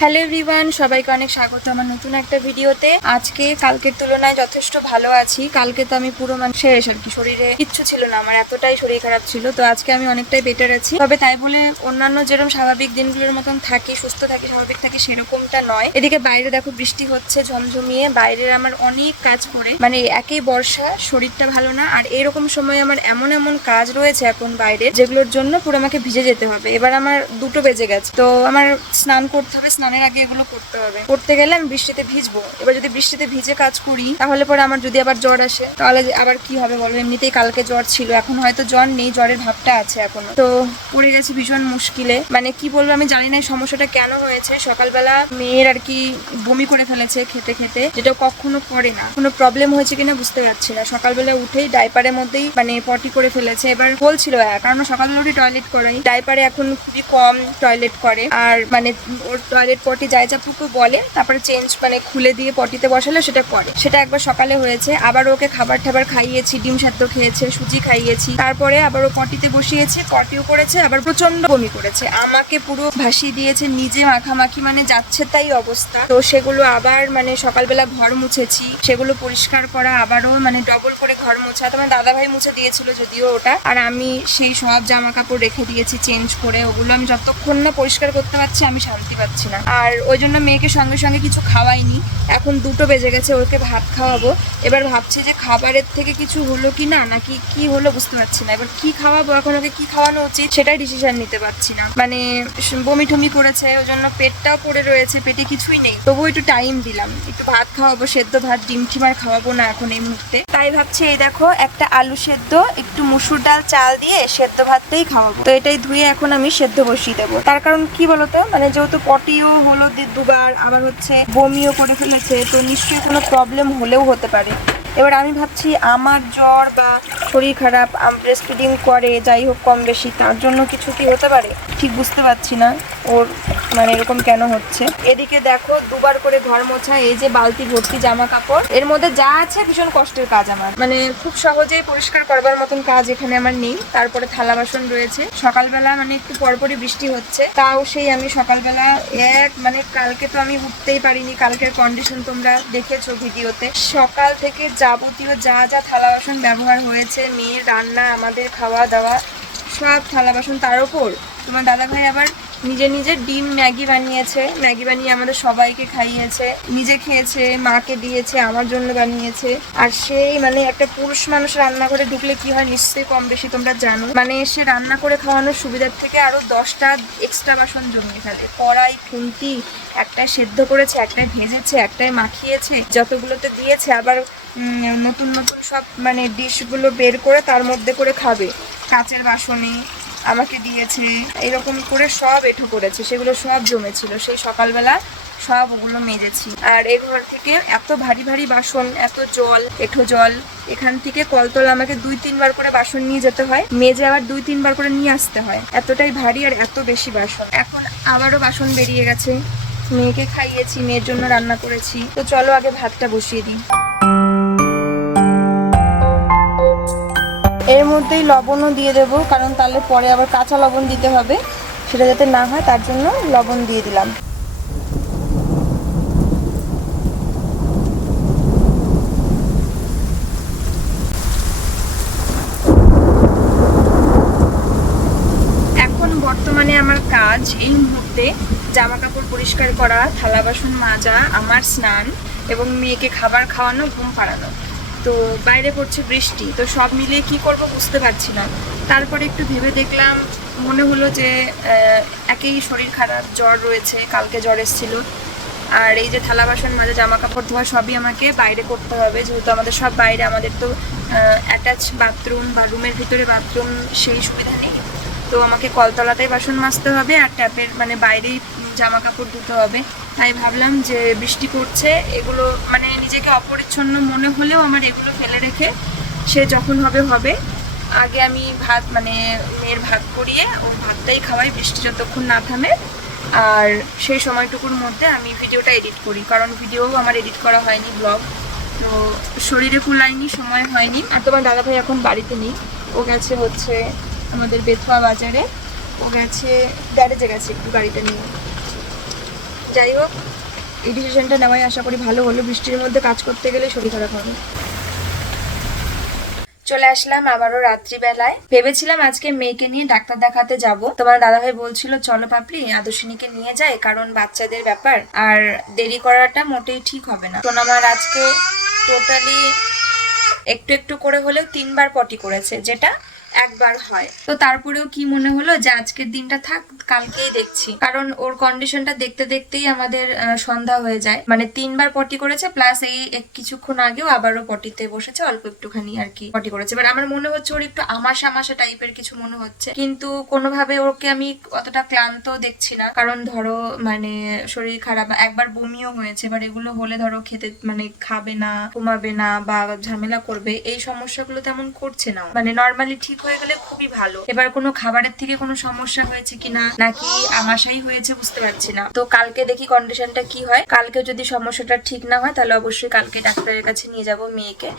Hello everyone, সবাইকে অনেক স্বাগত আমার নতুন একটা ভিডিওতে। আজকে কালকের তুলনায় যথেষ্ট ভালো আছি। কালকে তো আমি পুরো শেষ আর কি, শরীরে কিচ্ছু ছিল না, আমার এতটাই শরীর খারাপ ছিল। তো আজকে আমি অনেকটাই বেটার আছি। তবে তাই বলে অন্যান্য যেরকম স্বাভাবিক দিনগুলোর মতন থাকি, সুস্থ থাকি, স্বাভাবিক থাকি, সেরকমটা নয়। এদিকে বাইরে দেখো বৃষ্টি হচ্ছে ঝমঝমিয়ে, বাইরের আমার অনেক কাজ পড়ে, মানে একই বর্ষা, শরীরটা ভালো না। আর এরকম সময় আমার এমন এমন কাজ রয়েছে এখন বাইরে, যেগুলোর জন্য পুরো আমাকে ভিজে যেতে হবে। এবার আমার 2টো বেজে গেছে, তো আমার স্নান করতে হবে, স্নানের আগে এগুলো করতে হবে। করতে গেলে আমি বৃষ্টিতে ভিজবো। এবার যদি বৃষ্টিতে ভিজে কাজ করি, তাহলে পরে আমার যদি আবার জ্বর আসে, তাহলে আবার কি হবে বলো? এমনিতেই কালকে জ্বর ছিল, এখন হয়তো জ্বর নেই, জ্বরের ভাবটা আছে এখনো। তো পড়ে গেছি ভীষণ মুশকিলে, মানে কি বলবো আমি জানি না এই সমস্যাটা কেন হয়েছে। সকালবেলা মেয়ের আর কি বমি করে ফেলেছে খেতে খেতে, যেটা কখনো করে না। কোনো প্রবলেম হয়েছে কিনা বুঝতে পারছি না। সকালবেলা উঠেই ডাইপারের মধ্যেই মানে পটি করে ফেলেছে। এবার বলছিল কারণ সকালবেলা উঠে টয়লেট করাই, ডাইপারে এখন খুবই কম টয়লেট করে। আর মানে ওর টয়লেট পটি যায় যা পুকু বলে, তারপরে চেঞ্জ মানে খুলে দিয়ে পটিতে বসালে সেটা করে। সেটা একবার সকালে হয়েছে। আবার ওকে খাবার টাবার খাইয়েছি, ডিম সেদ্ধ খেয়েছে, সুজি খাইয়েছি। তারপরে আবার ও পটিতে বসিয়েছি, পটিও করেছে, আবার প্রচন্ড বমি করেছে, আমাকে পুরো ভাসিয়ে দিয়েছে, নিজে মাখামাখি, মানে যাচ্ছে তাই অবস্থা। তো সেগুলো আবার মানে সকালবেলা ঘর মুছেছি, সেগুলো পরিষ্কার করা, আবারও মানে ডবল করে ঘর মোছা। তোমার দাদাভাই মুছে দিয়েছিল যদিও ওটা, আর আমি সেই সব জামা কাপড় রেখে দিয়েছি চেঞ্জ করে। ওগুলো আমি যতক্ষণ না পরিষ্কার করতে পারছি আমি শান্তি পাচ্ছি না। আর ওই জন্য মেয়েকে সঙ্গে সঙ্গে কিছু খাওয়াইনি। এখন 2টো বেজে গেছে, ওকে ভাত খাওয়াবো। এবার ভাবছি যে খাবারের থেকে কিছু হলো কি না, নাকি কি হলো বুঝতে পারছি না। এবার কি খাওয়াবো, এখন ওকে কি খাওয়ানো উচিত সেটাই ডিসিশন নিতে পারছি না। মানে বমি টমি করেছে, ওই জন্য পেটটাও পড়ে রয়েছে, পেটে কিছুই নেই। তবুও একটু টাইম দিলাম, একটু ভাত খাওয়াবো, সেদ্ধ ভাত, ডিম টিম আর খাওয়াবো না এখন এই মুহূর্তে। তাই ভাবছি এই দেখো একটা আলু সেদ্ধ, একটু মুসুর ডাল চাল দিয়ে সেদ্ধ ভাতটাই খাওয়াবো। তো এটাই ধুয়ে এখন আমি সেদ্ধ বসিয়ে দেবো। তার কারণ কি বলতো, মানে যেহেতু পটিও হলো 2বার, আবার হচ্ছে বমিও করে ফেলেছে, তো নিশ্চয়ই কোনো প্রবলেম হলেও হতে পারে। এবার আমি ভাবছি আমার জ্বর বা শরীর খারাপ, ব্রেস্ট ফিডিং করে যাই হোক কম বেশি, তার জন্য কিছু কি হতে পারে, ঠিক বুঝতে পারছি না ওর মানে এরকম কেন হচ্ছে। এদিকে দেখো 2বার করে ঘর মোছা, এই যে বালতি ভর্তি জামা কাপড়, এর মধ্যে যা আছে ভীষণ কষ্টের কাজ আমার, মানে খুব সহজেই পরিষ্কার করবার মতন কাজ এখানে আমার নেই। তারপরে থালা বাসন রয়েছে। সকালবেলা মানে একটু পরপরই বৃষ্টি হচ্ছে, তাও সেই আমি সকালবেলা মানে কালকে তো আমি উঠতেই পারিনি, কালকের কন্ডিশন তোমরা দেখেছো ভিডিওতে। সকাল থেকে যাবতীয় যা যা থালা বাসন ব্যবহার হয়েছে, মেয়ের রান্না, আমাদের খাওয়া দাওয়া, সব থালা বাসন। তার উপর তোমার দাদাভাই আবার নিজে নিজে ডিম ম্যাগি বানিয়েছে, ম্যাগি বানিয়ে আমাদের সবাইকে খাইয়েছে, নিজে খেয়েছে, মাকে দিয়েছে, আমার জন্য বানিয়েছে। আর সেই মানে একটা পুরুষ মানুষ রান্নাঘরে ঢুকলে কি হয় নিশ্চয়ই কম বেশি তোমরা জানো। মানে সে রান্না করে খাওয়ানোর সুবিধার থেকে আরো 10টা এক্সট্রা বাসন জমিয়ে ফেলে। কড়াই, খুন্তি, একটাই সেদ্ধ করেছে, একটাই ভেজেছে, একটাই মাখিয়েছে, যতগুলোতে দিয়েছে আবার নতুন নতুন সব মানে ডিশগুলো বের করে তার মধ্যে করে খাবে, কাচের বাসনে আমাকে দিয়েছে, এরকম করে সব এঁঠো করেছে, সেগুলো সব জমেছিল। সেই সকালবেলা সব ওগুলো মেজেছি। আর এই ঘর থেকে এত ভারী ভারী বাসন, এত জল, এঁঠো জল, এখান থেকে কলতলা আমাকে 2-3বার করে বাসন নিয়ে যেতে হয়, মেজে আবার 2-3বার করে নিয়ে আসতে হয়, এতটাই ভারী আর এত বেশি বাসন। এখন আবারও বাসন বেরিয়ে গেছে, মেয়েকে খাইয়েছি, মেয়ের জন্য রান্না করেছি। তো চলো আগে ভাতটা বসিয়ে দিই। এর মধ্যেই লবণও দিয়ে দেবো, কারণ তাহলে পরে আবার কাঁচা লবণ দিতে হবে, সেটা যাতে না হয় তার জন্য লবণ দিয়ে দিলাম। এখন বর্তমানে আমার কাজ এই মুহূর্তে জামা কাপড় পরিষ্কার করা, থালা বাসন মাজা, আমার স্নান এবং মেয়েকে খাবার খাওয়ানো, ঘুম পাড়ানো। তো বাইরে পড়ছে বৃষ্টি, তো সব মিলিয়ে কি করব বুঝতে পারছি না। তারপরে একটু ভেবে দেখলাম, মনে হলো যে একেই শরীর খারাপ, জ্বর রয়েছে, কালকে জ্বর এসেছিল। আর এই যে থালা বাসন মাজা, জামা কাপড় ধোয়া সবই আমাকে বাইরে করতে হবে, যেহেতু আমাদের সব বাইরে, আমাদের তো অ্যাটাচ বাথরুম বা রুমের ভিতরে বাথরুম সেই সুবিধা নেই। তো আমাকে কলতলাতেই বাসন মাজতে হবে, আর ট্যাপের মানে বাইরেই জামা কাপড় ধুতে হবে। তাই ভাবলাম যে বৃষ্টি পড়ছে, এগুলো মানে নিজেকে অপরিচ্ছন্ন মনে হলেও আমার এগুলো ফেলে রেখে সে যখন হবে হবে, আগে আমি ভাত মানে মেয়ের ভাত করিয়ে ওর ভাতটাই খাওয়াই বৃষ্টি যতক্ষণ না থামে। আর সেই সময়টুকুর মধ্যে আমি ভিডিওটা এডিট করি, কারণ ভিডিও আমার এডিট করা হয়নি, ব্লগ তো শরীরে কুলায়নি, সময় হয়নি। আর তোমার দাদাভাই এখন বাড়িতে নেই, ও গেছে হচ্ছে আমাদের বেথুয়া বাজারে, ও গেছে গ্যারেজে গেছে একটু গাড়িটা নিয়ে। যাই হোক, এই ডিসিশনটা নেওয়াই আশা করি ভালো হলো। বৃষ্টির মধ্যে কাজ করতে গেলে শরীর খারাপ হবে। চলে আসলাম আবারও রাত্রিবেলায়। ভেবেছিলাম আজকে মেয়েকে নিয়ে ডাক্তার দেখাতে যাব। তোমার দাদাভাই বলছিল চলো পাপড়ি আদর্শিনীকে নিয়ে যায়, কারণ বাচ্চাদের ব্যাপার আর দেরি করাটা মোটেই ঠিক হবে না। সোনামার আজকে টোটালি একটু একটু করে হলেও 3বার পটি করেছে, যেটা একবার হয়। তো তারপরেও কি মনে হলো যে আজকের দিনটা থাক, কালকেই দেখছি, কারণ ওর কন্ডিশনটা দেখতে দেখতেই আমাদের সন্ধ্যা হয়ে যায়। মানে 3বার পটি করেছে, প্লাস এই কিছুক্ষণ আগেও আবারও পটিতে বসেছে, অল্প একটুখানি আর কি পটি করেছে। এবার আমার মনে হচ্ছে ওর একটু আমাশা আমাশা টাইপের কিছু মনে হচ্ছে, কিন্তু কোনোভাবে ওকে আমি অতটা ক্লান্ত দেখছি না। কারণ ধরো মানে শরীর খারাপ, একবার বমিও হয়েছে, এবার এগুলো হলে ধরো খেতে মানে খাবে না, ঘুমাবে না বা ঝামেলা করবে, এই সমস্যাগুলো তেমন করছে না। মানে নর্মালি ঠিক হয়ে গেলে খুবই ভালো। এবার কোনো খাবারের থেকে কোনো সমস্যা হয়েছে কিনা নাকি আমাশাই হয়েছে বুঝতে পারছি না। তো কালকে দেখি কন্ডিশনটা কি হয়। কালকে যদি সমস্যাটা ঠিক না হয় তাহলে অবশ্যই কালকে ডাক্তারের কাছে নিয়ে যাব মেয়েকে।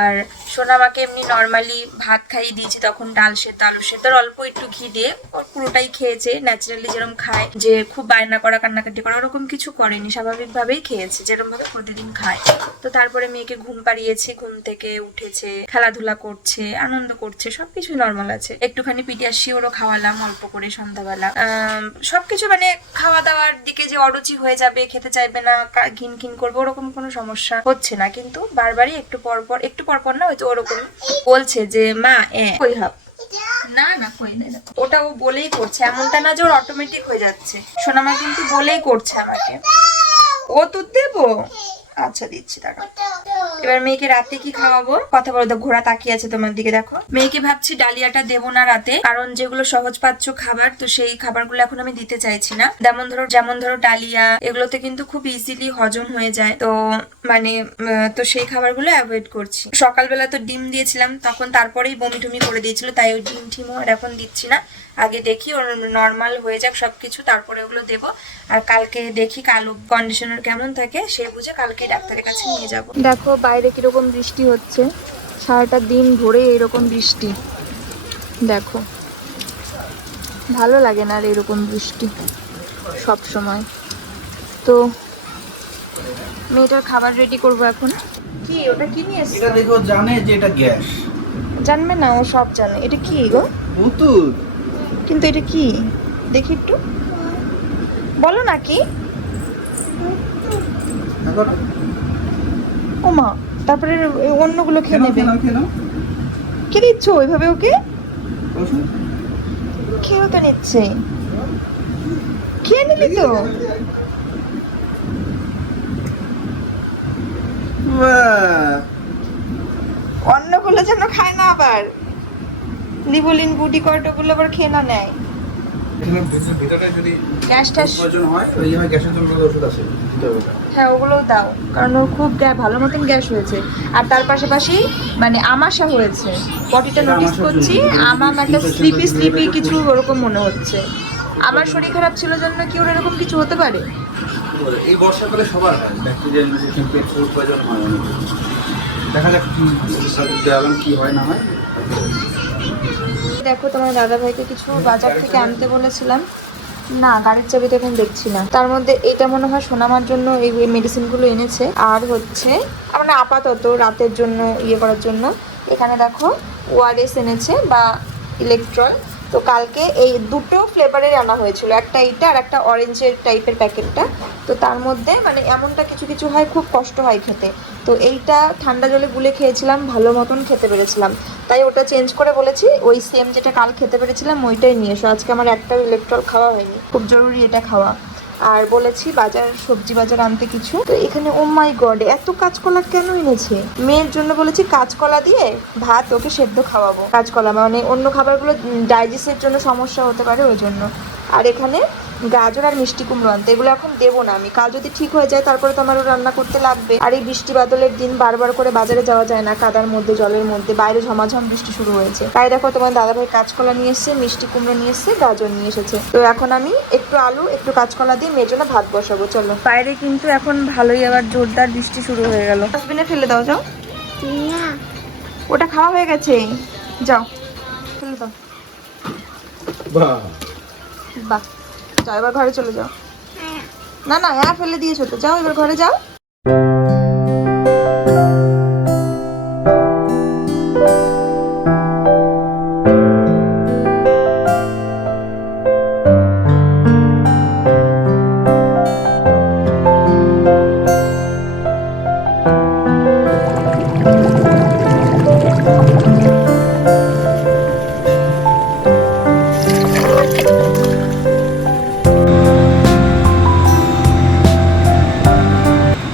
আর সোনামাকে এমনি নর্মালি ভাত খাইয়ে দিয়েছি, তখন ডাল সেদ্ধ আলু সেদ্ধ অল্প একটু ঘি দিয়ে, ওর পুরোটাই খেয়েছে ন্যাচারালি যেরকম খায়, যে খুব বায়না করা কান্নাকাটি করা ওরকম কিছু করেনি, স্বাভাবিকভাবেই খেয়েছে যেরকম ভাবে প্রতিদিন খায়। তো তারপরে মেয়েকে ঘুম পাড়িয়েছি, ঘুম থেকে উঠেছে, খেলাধুলা করছে, আনন্দ করছে, সবকিছু নর্মাল আছে। একটুখানি পিডিয়াশিওরও খাওয়ালাম অল্প করে সন্ধ্যাবেলা। সবকিছু মানে খাওয়া দাওয়ার দিকে যে অরুচি হয়ে যাবে, খেতে চাইবে না, ঘিন ঘিন করবে, ওরকম কোনো সমস্যা হচ্ছে না। কিন্তু বারবারই একটু পরপর না হয়তো ওরকম বলছে যে মা কই হাব না না কই না, ওটা ও বলেই করছে, এমনটা না যে ওর অটোমেটিক হয়ে যাচ্ছে। সোনামা কিন্তু বলেই করছে আমাকে। ও তো দেবো, আচ্ছা দিচ্ছি টাকা। এবার মেয়েকে রাতে কি খাওয়াবো, কথা বলো। ঘোড়া তাকিয়ে আছে তোমার দিকে, দেখো। মেয়েকে ভাবছি ডালিয়াটা দেবো না রাতে, কারণ যেগুলো সহজ পাচ্য খাবার, তো সেই খাবারগুলো এখন আমি দিতে চাইছি না। যেমন ধরো ডালিয়া, এগুলোতে কিন্তু খুব ইজিলি হজম হয়ে যায়, তো মানে তো সেই খাবারগুলো অ্যাভয়েড করছি। সকালবেলা তো ডিম দিয়েছিলাম, তখন তারপরেই বমি টমি করে দিয়েছিল, তাই ওই ডিম টিমও আর এখন দিচ্ছি না। আগে দেখি ওর নর্মাল হয়ে যাক সবকিছু, তারপরে ওগুলো দেবো। আর কালকে দেখি কালো কন্ডিশনার কেমন থাকে, সে বুঝে কালকে ডাক্তারের কাছে নিয়ে যাব। দেখো বাইরে কিরকম বৃষ্টি হচ্ছে, সারাটা দিন ধরে এরকম বৃষ্টি। দেখো ভালো লাগে না আর এরকম বৃষ্টি সব সময়। তো মেয়েটার খাবার রেডি করবো এখন। কি ওটা কি নিয়ে এসেছে? এটা দেখো, জানে যে এটা গ্যাস। জানবে না, ও সব জানে। এটা কি গো? পুতুল। কিন্তু এটা কি দেখি একটু বলো না। কি ও মা, তারপরে অন্যগুলো খেয়ে নেবে। কে দিচ্ছ ওইভাবে ওকে? খেয়েও তো নিচ্ছে, খেয়ে নিলি তো। অন্যগুলো যেন খায় না, আবার লিবলিন বুটিকট ওগুলো আবার খেয়ে না নেয়। হ্যাঁ ওগুলোও দাও, কারণ ওর খুব ভালো মতন গ্যাস হয়েছে। আর তার পাশাপাশি মানে আমাশা হয়েছে, বডিটা নোটিস করছি। আমার একটা স্লিপি কিছু ওরকম মনে হচ্ছে। আমার শরীর খারাপ ছিল জন্য কি ওর এরকম কিছু হতে পারে? এই বর্ষাকালে সবার হয় ব্যাকটেরিয়াল ইনফেকশন, পেট ফুড পয়জন হয় অনেক। দেখা যাক কি হয় না হয়। দেখো তোমার দাদা ভাইকে কিছু বাজার থেকে আনতে বলেছিলাম, না গাড়ির চাবিতে এখন দেখছি না। তার মধ্যে এটা মনে হয় সোনামার জন্য এই মেডিসিনগুলো এনেছে, আর হচ্ছে মানে আপাতত রাতের জন্য ইয়ে করার জন্য এখানে দেখো ওআরএস এনেছে বা ইলেকট্রল। তো কালকে এই দুটো ফ্লেভারের আনা হয়েছিল, একটা এইটা আর একটা অরেঞ্জের টাইপের প্যাকেটটা। তো তার মধ্যে মানে এমনটা কিছু কিছু হয় খুব কষ্ট হয় খেতে, তো এইটা ঠান্ডা জলে গুলে খেয়েছিলাম, ভালো মতন খেতে পেরেছিলাম, তাই ওটা চেঞ্জ করে বলেছি ওই সেম যেটা কাল খেতে পেরেছিলাম ওইটাই নিয়ে এসো। আজকে আমার একটাও ইলেকট্রল খাওয়া হয়নি, খুব জরুরি এটা খাওয়া। আর বলেছি সবজি বাজার আনতে কিছু। তো এখানে ও মাই গড, এত কাঁচকলা কেন এনেছে? মেয়ের জন্য বলেছি কাঁচকলা দিয়ে ভাত ওকে সেদ্ধ খাওয়াবো। কাঁচকলা মানে অন্য খাবারগুলো ডাইজেস্টের জন্য সমস্যা হতে পারে ওই জন্য। আর এখানে গাজর আর মিষ্টি কুমড়ো আনতে, এগুলো এখন দেবো না আমি, কাল যদি ঠিক হয়ে যায় তারপরে তো আমারও রান্না করতে লাগবে। আর এই বৃষ্টি বাদলের দিন বারবার করে বাজারে যাওয়া যায় না, কাদার মধ্যে জলের মধ্যে, বাইরে ঝমাঝম বৃষ্টি শুরু হয়েছে। তাই দেখো তোমার দাদাভাই কাঁচকলা নিয়ে এসছে, মিষ্টি কুমড়ো নিয়ে এসছে, গাজর নিয়ে এসেছে। তো এখন আমি একটু আলু একটু কাঁচকলা দিয়ে মেয়ের জন্য ভাত বসাবো। চলো। বাইরে কিন্তু এখন ভালোই আবার জোরদার বৃষ্টি শুরু হয়ে গেল। ডাস্টবিনে ফেলে দাও, যাও। ওটা খাওয়া হয়ে গেছে, যাও ফেলে দাও। বাহ, যাও এবার ঘরে চলে যাও। না না ফেলে দিয়েছো তো, যাও এবার ঘরে যাও।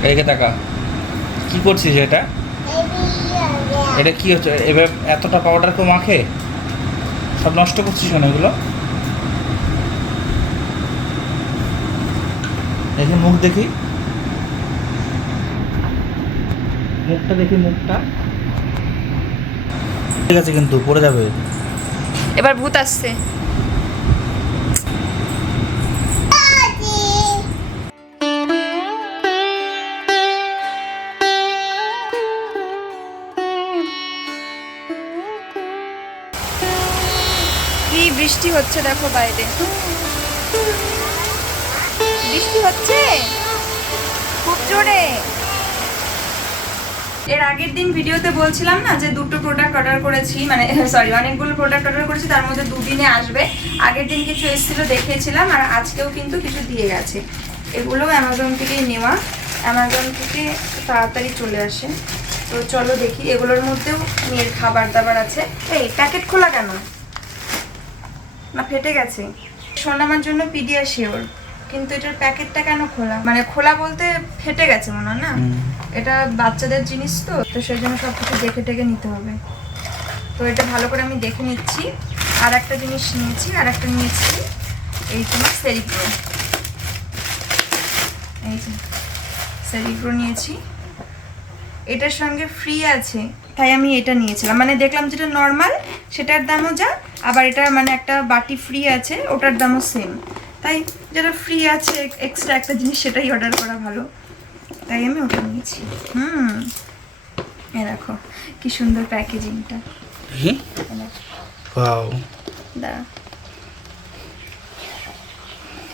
এদিকে তাকা, কি করছিস এটা? এটা কি হচ্ছে? এবার এতটা পাউডার কেউ মাখে? সব নষ্ট করছিস কেন এগুলো? দেখি মুখ দেখি, মুখটা দেখি, মুখটা ঠিক আছে কিন্তু পড়ে যাবে। এবার ভূত আসছে। কি বৃষ্টি হচ্ছে দেখো বাইরে, বৃষ্টি হচ্ছে খুব জোরে। এর আগের দিন ভিডিওতে বলছিলাম না যে দুটো প্রোডাক্ট অর্ডার করেছি, মানে সরি অনেকগুলো প্রোডাক্ট অর্ডার করেছি, তার মধ্যে দুদিনে আসবে। আগের দিন কিছু এসেছিল দেখিয়েছিলাম, আর আজকেও কিন্তু কিছু দিয়ে গেছে। এগুলো অ্যামাজন থেকেই নেওয়া, অ্যামাজন থেকে তাড়াতাড়ি চলে আসে। তো চলো দেখি, এগুলোর মধ্যেও মেয়ের খাবার দাবার আছে। এই প্যাকেট খোলা কেন? না ফেটে গেছে? সোনামার জন্য পিডিয়াশিওর, কিন্তু এটার প্যাকেটটা কেন খোলা? মানে খোলা বলতে ফেটে গেছে মনে হয় না। এটা বাচ্চাদের জিনিস তো, তো সেই জন্য সব কিছু দেখে টেকে নিতে হবে। তো এটা ভালো করে আমি দেখে নিচ্ছি। আর একটা জিনিস নিয়েছি, আর একটা নিয়েছি এই তোমার সেরিগ্রো, এই যে সেরিগ্রো নিয়েছি, এটার সঙ্গে ফ্রি আছে, তাই আমি এটা নিয়েছিলাম। মানে দেখলাম যেটা নর্মাল সেটার দামও যা, আবার এটা মানে একটা বাটি ফ্রি আছে ওটার দামও সেম, তাই যেটা ফ্রি আছে এক্সট্রা একটা জিনিস সেটাই অর্ডার করা ভালো, তাই আমি ওটা নিয়েছি। এ দেখো কি সুন্দর প্যাকেজিংটা। ওয়াও, দাঁড়া,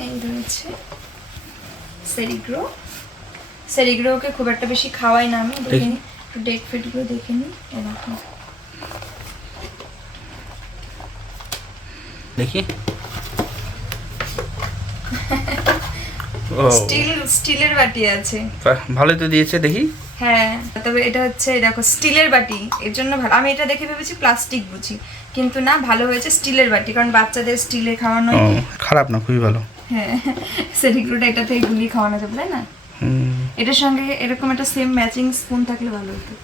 এই রয়েছে সেরিগ্রো। সেরিগ্রোকে খুব একটা বেশি খাওয়াই না আমি, দেখে নিই একটু ডেট ফেটগুলো দেখে নিই। এরকম দেখি। স্টিলের বাটি আছে, ভালোই তো দিয়েছে দেখি। হ্যাঁ তবে এটা হচ্ছে দেখো স্টিলের বাটি, এর জন্য ভালো। আমি এটা দেখে ভেবেছি প্লাস্টিক বুঝি, কিন্তু না ভালো হয়েছে স্টিলের বাটি, কারণ বাচ্চাদের স্টিলে খাওয়ানো। খারাপ না, খুবই ভালো। হ্যাঁ সেরিগ্রোটা এটা থেকে গুলি খাওয়ানো যাবে, তাই না? এটার সঙ্গে এরকম একটা সেম ম্যাচিং স্পুন থাকলে ভালো হতো।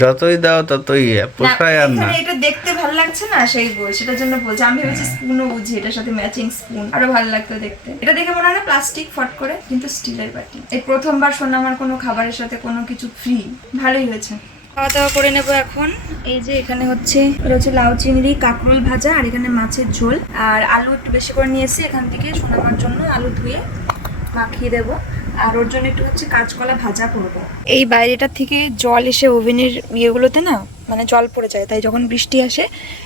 যতই দাও ততই পোষায় আর না। এটা দেখতে ভালো লাগছে না, সেই বল, সেটার জন্য বলছি। আমি ভেবেছি স্পুনও বুঝি, এটার সাথে ম্যাচিং স্পুন আরো ভালো লাগতো দেখতে। এটা দেখে মনে হয় না প্লাস্টিক ফট করে, কিন্তু স্টিলের বাটি। এই প্রথমবার শোনা আমার কোনো খাবারের সাথে কোনো কিছু ফ্রি, ভালোই হয়েছে। খাওয়া দাওয়া করে নেবো এখন। এই যে এখানে হচ্ছে লাউ চিংড়ি কাঁকরোল ভাজা, আর এখানে মাছের ঝোল, আর আলু একটু বেশি করে নিয়েছি এখান থেকে সোনামার জন্য, আলু ধুয়ে মাখিয়ে দেবো। আর ওর জন্য একটু হচ্ছে কাঁচকলা ভাজা করবো। এই বাইরেটা থেকে জল এসে ওভেনের ইয়েগুলোতে না মানে জল পড়ে যায়, তাই যখন বৃষ্টি আসে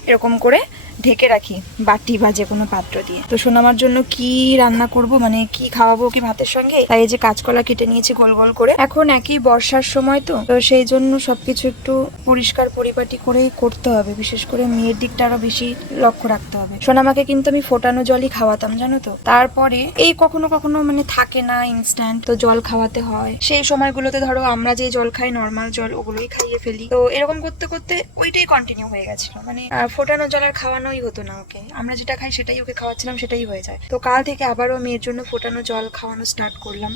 এরকম করে ঢেকে রাখি বাটি বা যে কোনো পাত্র দিয়ে। তো সোনামার জন্য কি রান্না করব, মানে কি খাওয়াবো কি ভাতের সঙ্গে, তাই এই যে কাঁচকলা কেটে নিয়েছি গোল গোল করে। এখন একই বর্ষার সময় তো সেই জন্য সবকিছু একটু পরিষ্কার পরিপাটি করেই করতে হবে, বিশেষ করে মেয়ের দিকটা আরো বেশি লক্ষ্য রাখতে হবে। সোনামাকে কিন্তু আমি ফোটানো জলই খাওয়াতাম জানো তো, তারপরে এই কখনো কখনো মানে থাকে না ইনস্ট্যান্ট, তো জল খাওয়াতে হয়। সেই সময়গুলোতে ধরো আমরা যে জল খাই নর্মাল জল, ওগুলোই খাইয়ে ফেলি। তো এরকম করতে করতে ওইটাই কন্টিনিউ হয়ে গেছিল, মানে ফোটানো জল আর খাওয়ানোই হতো না ওকে। আমরা যেটা খাই সেটাই ওকে খাওয়াচ্ছিলাম, সেটাই হয়ে যায়। তো কাল থেকে আবারও মেয়ের জন্য ফোটানো জল খাওয়ানো স্টার্ট করলাম।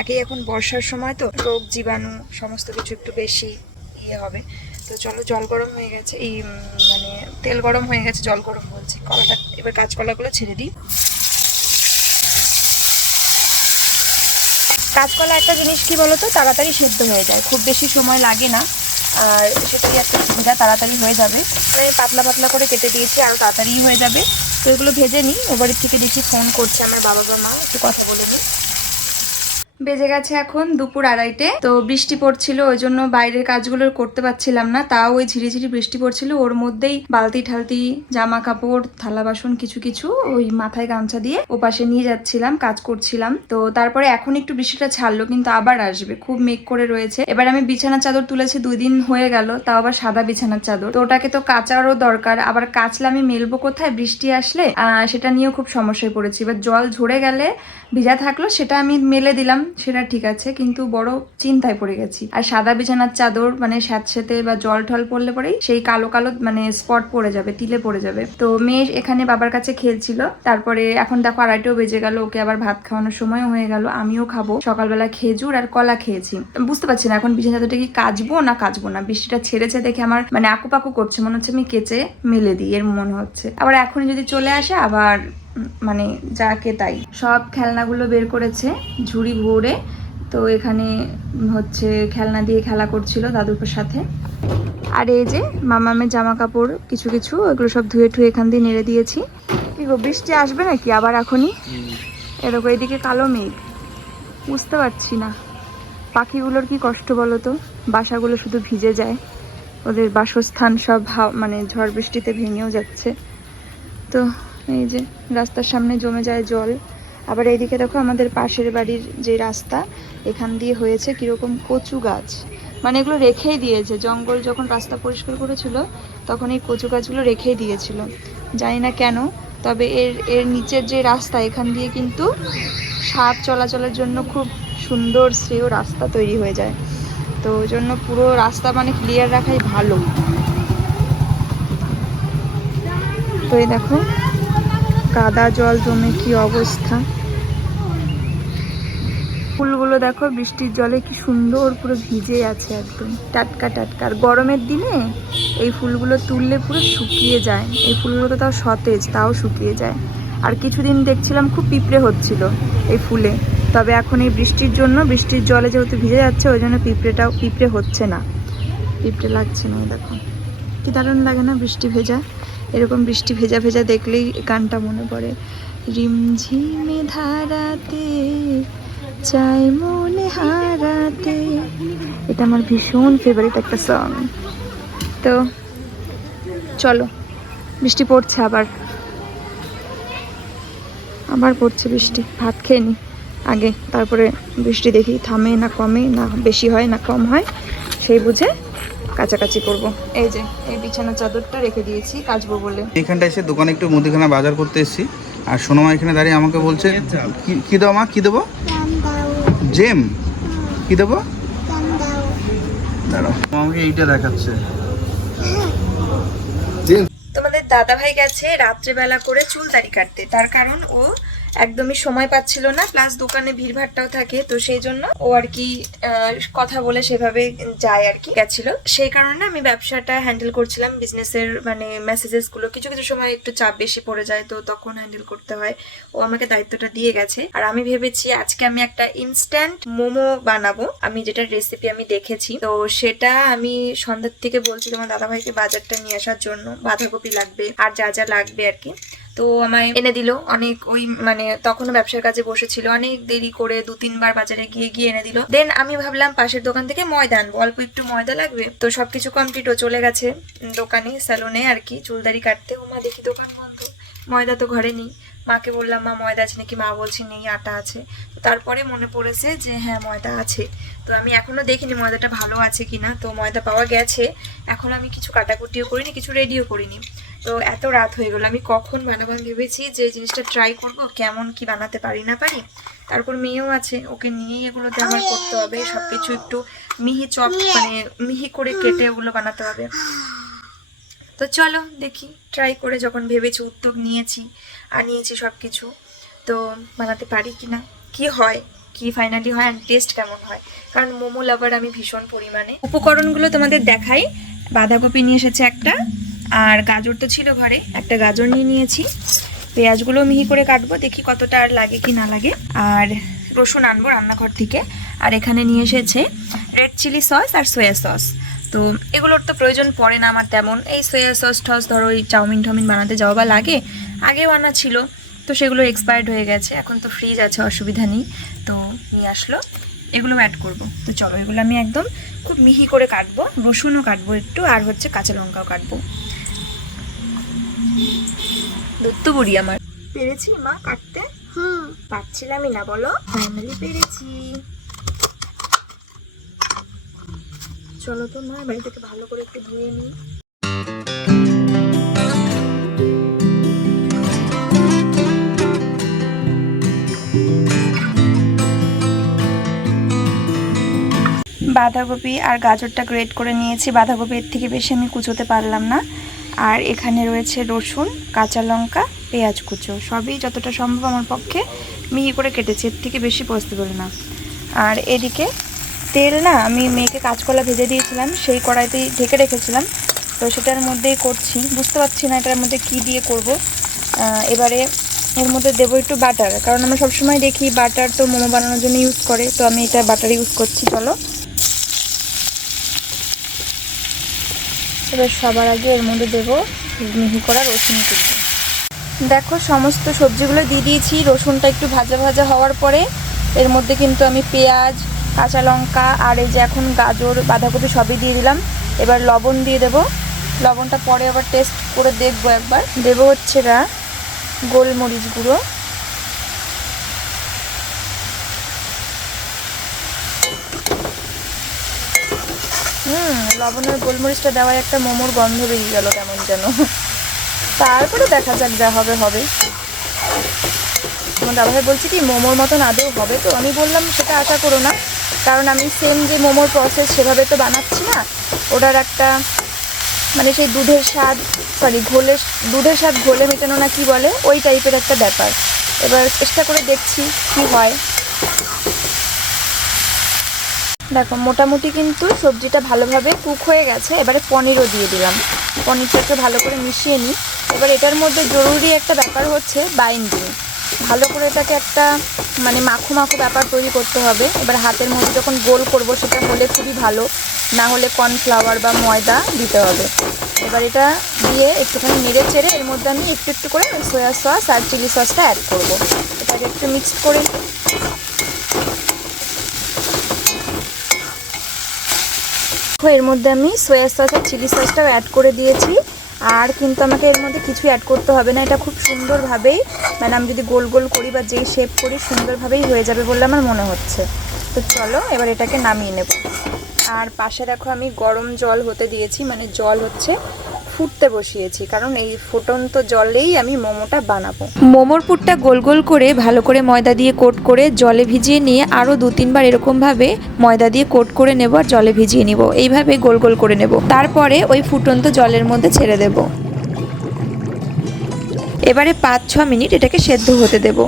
একই এখন বর্ষার সময় তো রোগ জীবাণু সমস্ত কিছু একটু বেশি ইয়ে হবে। তো চলো, জল গরম হয়ে গেছে, এই মানে তেল গরম হয়ে গেছে, জল গরম বলছি, কলাটা এবার কাঁচকলাগুলো ছেড়ে দিই। কাঁচকলা একটা জিনিস কি বলতো, তাড়াতাড়ি সেদ্ধ হয়ে যায়, খুব বেশি সময় লাগে না, আর সেটাই একটা সুবিধা, তাড়াতাড়ি হয়ে যাবে। আমি পাতলা পাতলা করে কেটে দিয়েছি, আরও তাড়াতাড়ি হয়ে যাবে। তো এগুলো ভেজে নিই। এবারের থেকে দেখি ফোন করছে আমার বাবা বা মা, একটু কথা বলে নিই। বেজে গেছে এখন দুপুর 2:30। তো বৃষ্টি পড়ছিল, ওই জন্য বাইরের কাজগুলো করতে পারছিলাম না। তাও ওই ঝিরিঝিরি বৃষ্টি পড়ছিল, ওর মধ্যেই বালতি ঠালতি জামা কাপড় থালা বাসন কিছু কিছু ওই মাথায় গামছা দিয়ে ও পাশে নিয়ে যাচ্ছিলাম, কাজ করছিলাম। তো তারপরে এখন একটু বৃষ্টিটা ছাড়লো, কিন্তু আবার আসবে, খুব মেঘ করে রয়েছে। এবার আমি বিছানার চাদর তুলেছি, 2 দিন হয়ে গেল, তাও আবার সাদা বিছানার চাদর। তো ওটাকে তো কাচারও দরকার, আবার কাচলে আমি মেলবো কোথায় বৃষ্টি আসলে, সেটা নিয়েও খুব সমস্যায় পড়েছি। এবার জল ঝরে গেলে ভিজা থাকলো, সেটা আমি মেলে দিলাম, সেটা ঠিক আছে, কিন্তু বড় চিন্তায় পড়ে গেছি। আর সাদা বিছানার চাদর মানে স্যাঁতসেঁতে বা জল ঠল পড়লে পরেই সেই কালো কালো মানে স্পট পড়ে যাবে, তিলে পড়ে যাবে। তো মেয়ে এখানে বাবার কাছে খেলছিল, তারপরে এখন দেখো 2:30 বেজে গেল, ওকে আবার ভাত খাওয়ানোর সময়ও হয়ে গেল। আমিও খাবো, সকালবেলা খেজুর আর কলা খেয়েছি। বুঝতে পারছি না এখন বিছানা চাদরটা কি কাচবো না কাচবো না। বৃষ্টিটা ছেড়েছে দেখে আমার মানে আকুপাকু করছে, মনে হচ্ছে আমি কেচে মেলে দিই, এর মনে হচ্ছে। আবার এখন যদি চলে আসে আবার মানে যাকে তাই। সব খেলনাগুলো বের করেছে ঝুড়ি ভরে, তো এখানে হচ্ছে খেলনা দিয়ে খেলা করছিল দাদুর সাথে। আর এই যে মামামের জামা কাপড় কিছু কিছু ওইগুলো সব ধুয়ে ঠুয়ে এখান দিয়ে নেড়ে দিয়েছি। কি গো, বৃষ্টি আসবে নাকি আবার এখনই? এরকম এদিকে কালো মেঘ, বুঝতে পারছি না। পাখিগুলোর কি কষ্ট বলো তো, বাসাগুলো শুধু ভিজে যায়, ওদের বাসস্থান সব মানে ঝড় বৃষ্টিতে ভেঙেও যাচ্ছে। তো এই যে রাস্তার সামনে জমে যায় জল। আবার এইদিকে দেখো আমাদের পাশের বাড়ির যে রাস্তা, এখান দিয়ে হয়েছে কিরকম কচু গাছ, মানে এগুলো রেখেই দিয়েছে। জঙ্গল যখন রাস্তা পরিষ্কার করেছিল তখন এই কচু গাছগুলো রেখেই দিয়েছিল, জানি না কেন। তবে এর নিচের যে রাস্তা, এখান দিয়ে কিন্তু সাপ চলাচলের জন্য খুব সুন্দর শ্রেয় রাস্তা তৈরি হয়ে যায়। তো ওই জন্য পুরো রাস্তা মানে ক্লিয়ার রাখাই ভালো। তো এই দেখো কাদা জল জমে কি অবস্থা। ফুলগুলো দেখো বৃষ্টির জলে কি সুন্দর পুরো ভিজে আছে, একদম টাটকা টাটকা। আর গরমের দিনে এই ফুলগুলো তুললে পুরো শুকিয়ে যায়। এই ফুলগুলো তো তাও সতেজ, তাও শুকিয়ে যায়। আর কিছুদিন দেখছিলাম খুব পিঁপড়ে হচ্ছিল এই ফুলে, তবে এখন এই বৃষ্টির জন্য, বৃষ্টির জলে যেহেতু ভিজে যাচ্ছে, ওই জন্য পিঁপড়ে হচ্ছে না, পিঁপড়ে লাগছে না। দেখো কি দারুণ লাগে না বৃষ্টি ভেজা। এরকম বৃষ্টি ভেজা ভেজা দেখলেই গানটা মনে পড়ে, রিমঝিমে ধারাতে চাই মনে হারাতে। এটা আমার ভীষণ ফেভারিট একটা সং। তো চলো, বৃষ্টি পড়ছে, আবার পড়ছে বৃষ্টি। ভাত খেয়ে নি আগে, তারপরে বৃষ্টি দেখি থামে না কমে, না বেশি হয় না কম হয়, সেই বুঝে কাছাকাছি করবো। এই যে এই বিছানা চাদরটা রেখে দিয়েছি কাচবো বলে। এখানটা এসে দোকানে একটু মুদিখানা বাজার করতে এসেছি, আর সোনামা এখানে দাঁড়িয়ে আমাকে বলছে কি দেবো মা, কি দেবো? জেম। কি দেবো? দাঁড়াও, আমাকে এইটা দেখাচ্ছে। তোমাদের দাদা ভাই গেছে রাত্রেবেলা করে চুল দাড়ি কাটতে, তার কারণ ও একদমই সময় পাচ্ছিল না, প্লাস দোকানে ভিড়ভাড়টাও থাকে, তো সেই জন্য ও আর কি কথা বলে সেভাবে যায় আর কি, গেছিল। সেই কারণে আমি ব্যবসাটা হ্যান্ডেল করছিলাম, বিজনেসের মানে মেসেজেস গুলো কিছু কিছু সময় একটু চাপ বেশি পড়ে যায়, তো তখন হ্যান্ডেল করতে হয়। ও আমাকে দায়িত্বটা দিয়ে গেছে। আর আমি ভেবেছি আজকে আমি একটা ইনস্ট্যান্ট মোমো বানাবো, আমি যেটা রেসিপি আমি দেখেছি। তো সেটা আমি সন্ধ্যার থেকে বলছি তোমার দাদা ভাইকে বাজারটা নিয়ে আসার জন্য, বাঁধাকপি লাগবে আর যা যা লাগবে আর কি। তো আমায় এনে দিল অনেক, ওই মানে তখনও ব্যবসার কাজে বসেছিল, অনেক দেরি করে 2-3 বার বাজারে গিয়ে এনে দিল। দেন আমি ভাবলাম পাশের দোকান থেকে ময়দা আনবো, অল্প একটু ময়দা লাগবে। তো সবকিছু কমপ্লিট, ও চলে গেছে দোকানে, স্যালুনে আর কি চুলদারি কাটতে। ও মা দেখি দোকান বন্ধ, ময়দা তো ঘরে নেই। মাকে বললাম মা ময়দা আছে নাকি, মা বলছে নেই, আটা আছে। তারপরে মনে পড়েছে যে হ্যাঁ ময়দা আছে। তো আমি এখনো দেখিনি ময়দাটা ভালো আছে কিনা। তো ময়দা পাওয়া গেছে, এখন আমি কিছু কাটাকুটিও করিনি, কিছু রেডিও করিনি। তো এত রাত হয়ে গেল, আমি কখন বানাবো ভেবেছি যে জিনিসটা ট্রাই করব কেমন কি বানাতে পারি না পারি। তারপর মেয়েও আছে, ওকে নিয়েই এগুলোতে আমার করতে হবে, সবকিছু একটু মিহি চপ মানে মিহি করে কেটে ওগুলো বানাতে হবে। তো চলো দেখি ট্রাই করে, যখন ভেবেছি উদ্যোগ নিয়েছি আর নিয়েছি সব কিছু, তো বানাতে পারি কিনা, কি হয়, কি ফাইনালি হয় আর টেস্ট কেমন হয়। কারণ মোমো লাভার আমি ভীষণ পরিমাণে। উপকরণগুলো তোমাদের দেখাই। বাঁধাকপি নিয়ে এসেছে একটা, আর গাজর তো ছিল ঘরে, একটা গাজর নিয়ে নিয়েছি। পেঁয়াজগুলো মিহি করে কাটবো, দেখি কতটা আর লাগে কি না লাগে। আর রসুন আনবো রান্নাঘর থেকে। আর এখানে নিয়ে এসেছে রেড চিলি সস আর সোয়া সস। তো এগুলোর তো প্রয়োজন পড়ে না আমার তেমন, এই সোয়া সস টস ধরো এই চাউমিন টাউমিন বানাতে যাওয়া বা লাগে, আগেও আনা ছিল, তো সেগুলো এক্সপায়ার্ড হয়ে গেছে, এখন তো ফ্রিজ আছে, অসুবিধা নেই। তো নিয়ে আসলো, এগুলো অ্যাড করব। তো চলো এগুলো আমি একদম খুব মিহি করে কাটবো, রসুনও কাটবো একটু, আর হচ্ছে কাঁচা লঙ্কাও কাটবো। দত্ত বুড়ি আমার। পেরেছি মা কাটতে? পারছিলামই না, বলো। ফাইনালি পেরেছি। চলো তো মা বাড়ি থেকে ভালো করে একটু ধুয়ে নিই। বাঁধাকপি আর গাজরটা গ্রেট করে নিয়েছি। বাঁধাকপি এর থেকে বেশি আমি কুচোতে পারলাম না। আর এখানে রয়েছে রসুন, কাঁচা লঙ্কা, পেঁয়াজ কুচো, সবই যতটা সম্ভব আমার পক্ষে মিহি করে কেটেছি, এর থেকে বেশি পসিবল না। আর এদিকে তেল না, আমি মেয়েকে কাঁচকলা ভেজে দিয়েছিলাম, সেই কড়াইতেই ঢেকে রেখেছিলাম, তো সেটার মধ্যেই করছি। বুঝতে পারছি না এটার মধ্যে কি দিয়ে করব। এবারে এর মধ্যে দেবো একটু বাটার, কারণ আমরা সবসময় দেখি বাটার তো মোমো বানানোর জন্য ইউজ করে, তো আমি এটা বাটার ইউজ করছি। চলো এবার সবার আগে এর মধ্যে দেবো মিহি করা রসুন কুচি। দেখো সমস্ত সবজিগুলো দিয়ে দিয়েছি। রসুনটা একটু ভাজা ভাজা হওয়ার পরে এর মধ্যে কিন্তু আমি পেঁয়াজ, কাঁচা লঙ্কা আর এই যে এখন গাজর, বাঁধাকপি সবই দিয়ে দিলাম। এবার লবণ দিয়ে দেবো, লবণটা পরে আবার টেস্ট করে দেখবো একবার। দেবো হচ্ছে গোলমরিচ গুঁড়ো, লবণের গোলমরিচটা দেওয়ায় একটা মোমোর গন্ধ বেরিয়ে গেল কেমন যেন। তারপরে দেখা যাক, যা হবে হবে। আমার দাদাভাই বলছি কি মোমোর মতন আদৌ হবে, তো আমি বললাম সেটা আশা করো না, কারণ আমি সেম যে মোমোর প্রসেস সেভাবে তো বানাচ্ছি না। ওটার একটা মানে সেই দুধের স্বাদ ঘোলে মেটানো না কি বলে, ওই টাইপের একটা ব্যাপার। এবার চেষ্টা করে দেখছি কি হয়। দেখো মোটামুটি কিন্তু সবজিটা ভালোভাবে কুক হয়ে গেছে। এবারে পনিরও দিয়ে দিলাম, পনিরটাকে ভালো করে মিশিয়ে নিই। এবার এটার মধ্যে জরুরি একটা ব্যাপার হচ্ছে বাইন্ডিং। ভালো করে এটাকে একটা মানে মাখো মাখো ব্যাপার তৈরি করতে হবে। এবার হাতের মধ্যে যখন গোল করব সেটা হলে খুবই ভালো, না হলে কর্নফ্লাওয়ার বা ময়দা দিতে হবে। এবার এটা দিয়ে একটুখানি নেড়ে চেড়ে এর মধ্যে আমি একটু একটু করে সয়া সস আর চিলি সসটা অ্যাড করব। এটাকে একটু মিক্সড করে নিই। এর মধ্যে আমি সয়া সস আর চিলি সসটাও অ্যাড করে দিয়েছি। আর কিন্তু আমাকে এর মধ্যে কিছু অ্যাড করতে হবে না, এটা খুব সুন্দরভাবেই মানে আমি যদি গোল গোল করি বা যেই শেপ করি সুন্দরভাবেই হয়ে যাবে বলে আমার মনে হচ্ছে। তো চলো এবার এটাকে নামিয়ে নেব। আর পাশে দেখো আমি গরম জল হতে দিয়েছি, মানে জল হচ্ছে ফুটতে বসিয়েছি, কারণ এই ফুটন্ত জলেই আমি মোমোটা বানাবো। মোমোর পুরটা গোল গোল করে ভালো করে ময়দা দিয়ে কোট করে জলে ভিজিয়ে নিয়ে আরও 2-3 বার এরকমভাবে ময়দা দিয়ে কোট করে নেব আর জলে ভিজিয়ে নিব। এইভাবে গোল গোল করে নেব, তারপরে ওই ফুটন্ত জলের মধ্যে ছেড়ে দেব। এবারে 5-6 মিনিট এটাকে সেদ্ধ হতে দেব।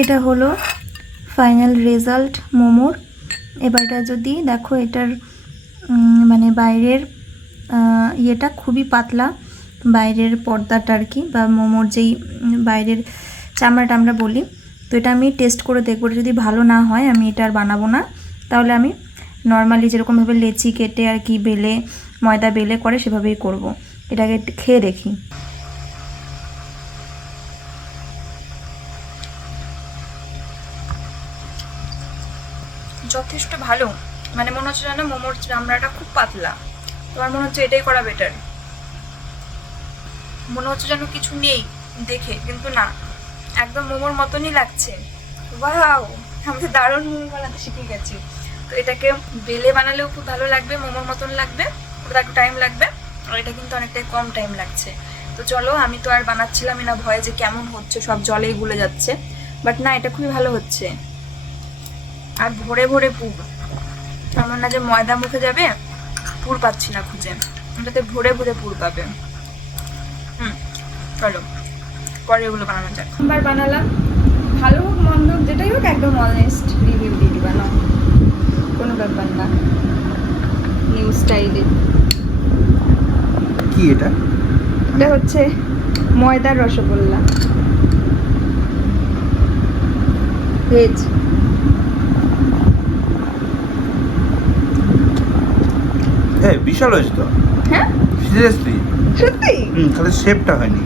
এটা হলো ফাইনাল রেজাল্ট মোমোর। এবারটা যদি দেখো এটার মানে বাইরের ইয়েটা খুবই পাতলা, বাইরের পর্দাটা আর কি, বা মোমোর যেই বাইরের চামড়াটা আমরা বলি। তো এটা আমি টেস্ট করে দেখবো, যদি ভালো না হয় আমি এটা আর বানাবো না। তাহলে আমি নর্মালি যেরকমভাবে লেচি কেটে আর কি বেলে ময়দা বেলে করে সেভাবেই করব। এটাকে খেয়ে দেখি। যথেষ্ট ভালো, মানে মনে হচ্ছে যেন মোমোর চামড়াটা খুব পাতলা। তোমার মনে হচ্ছে এটাই করা বেটার, মনে হচ্ছে যেন কিছু নেই দেখে, কিন্তু না, একদম মোমোর মতনই লাগছে। ওয়াও, আমি তো দারুণ মোমো বানাতে শিখে গেছি। তো এটাকে বেলে বানালেও খুব ভালো লাগবে, মোমোর মতন লাগবে, ওটা একটু টাইম লাগবে, আর এটা কিন্তু অনেকটাই কম টাইম লাগছে। তো চলো, আমি তো আর বানাচ্ছিলামই না ভয়ে যে কেমন হচ্ছে, সব জলেই গুলে যাচ্ছে, বাট না, এটা খুবই ভালো হচ্ছে। আর ভরে ভরে পুর, এমন না যে ময়দা মুখে যাবে, পুর পাচ্ছি না খুঁজে, এটাতে ভরে ভরে পুর পাবে। চলো পরে এগুলো বানানো যাক। এবার বানালাম, ভালো হোক মন্দ হোক যেটাই হোক একদম অনেস্ট রিভিউ দিয়ে দিবা না, কোনো ব্যাপার না, নিউ স্টাইলে। কি এটা? এটা হচ্ছে ময়দার রসগোল্লা, ভেজ। বিশাল হয়েছে তো। হ্যাঁ সিরিয়াসলি সত্যি? খালি শেপটা হয়নি।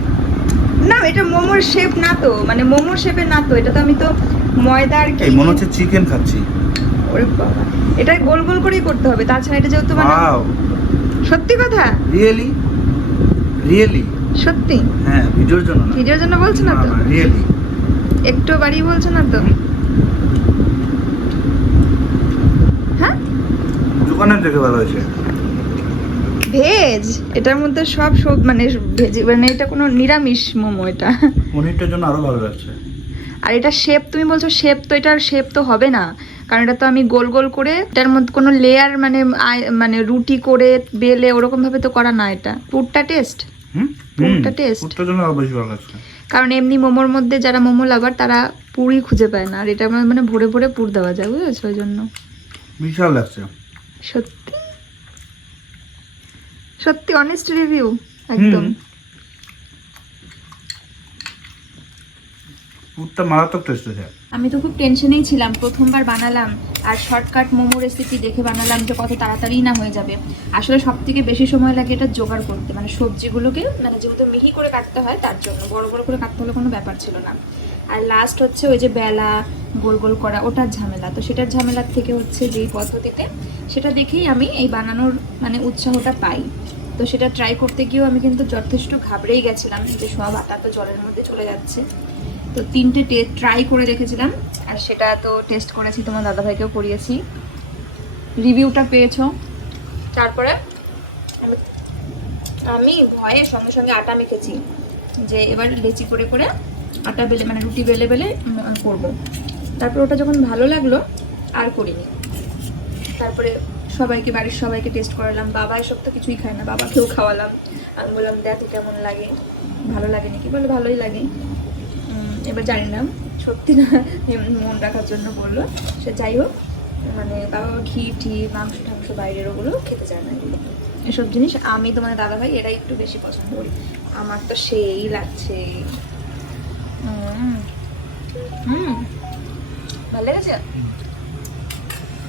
না এটা মোমোর শেপ না তো, মানে মোমোর শেপে না তো, এটা তো আমি তো ময়দা আর কি এই মনে হচ্ছে চিকেন খাচ্ছি। ওরে বাবা, এটা গোল গোল করেই করতে হবে, তাছাড়া এটা যেহেতু মানে ওয়াও, সত্যি কথা, রিয়েলি রিয়েলি। সত্যি হ্যাঁ, ভিডিওর জন্য না। ভিডিওর জন্য বলছো না তো, রিয়েলি। একটু বাড়িয়ে বলছো না তো? হ্যাঁ দোকানের থেকে ভালো হয়েছে। ভেজ, এটার মধ্যে সব সব মানে ভেজ, মানে এটা কোনো নিরামিষ মোমো এটা। পনিরটার জন্য আরো ভালো লাগছে। আর এটা শেপ, তুমি বলছো শেপ, তো এটার শেপ তো হবে না, কারণ এটা তো আমি গোল গোল করে, এটার মধ্যে কোনো লেয়ার মানে মানে রুটি করে বেলে ওরকম ভাবে তো করা না। এটা পুরটা টেস্ট, পুরটা টেস্ট, পুরটার জন্য আরো বেশি ভালো লাগছে। কারণ এমনি মোমোর মধ্যে যারা মোমো লাভার তারা পুরি খুঁজে পায় না, আর এটা মানে ভরে ভরে পুর দেওয়া যায়, বুঝেছো? ওই জন্য বিশাল লাগছে। সত্যি সত্যি অনেস্ট রিভিউ একদম। পুরটা মারাত্মক টেস্ট হয়েছে। আমি তো খুব টেনশনেই ছিলাম, প্রথমবার বানালাম আর শর্টকাট মোমো রেসিপি দেখে বানালাম যে কত তাড়াতাড়ি না হয়ে যাবে। আসলে সব থেকে বেশি সময় লাগে এটা জোগাড় করতে, মানে সবজিগুলোকে মানে যেহেতু মিহি করে কাটতে হয় তার জন্য, বড় বড় করে কাটতে হলে কোনো ব্যাপার ছিল না। আর লাস্ট হচ্ছে ওই যে বেলা গোল গোল করা, ওটার ঝামেলা, তো সেটার ঝামেলার থেকে হচ্ছে যেই পদ্ধতিতে, সেটা দেখেই আমি এই বানানোর মানে উৎসাহটা পাই। তো সেটা ট্রাই করতে গিয়েও আমি কিন্তু যথেষ্ট ঘাবড়েই গেছিলাম যে সব আটা তো জলের মধ্যে চলে যাচ্ছে। তো 3টে ট্রাই করে দেখেছিলাম, আর সেটা তো টেস্ট করেছি, তোমার দাদাভাইকেও করিয়েছি, রিভিউটা পেয়েছো। তারপরে আমি ভয়ে সঙ্গে সঙ্গে আটা মেখেছি, যে এবার লেচি করে করে আটা বেলে মানে রুটি বেলে বেলে করব। তারপর ওটা যখন ভালো লাগলো আর করিনি। তারপরে সবাইকে, বাড়ির সবাইকে টেস্ট করালাম। বাবা এসব তো কিছুই খায় না, বাবাকেও খাওয়ালাম। আমি বললাম দেখো কেমন লাগে, ভালো লাগে নাকি, বলে ভালোই লাগে। এবার জানি না সত্যি না মন রাখার জন্য বললো, সে যাই হোক, মানে বাবা ঘি টি মাংস টাংস বাইরের ওগুলো খেতে চায় না, এসব জিনিস আমি তোমাদের দাদাভাই এরাই একটু বেশি পছন্দ করি। আমার তো সেই লাগছে। ভালো লেগেছে।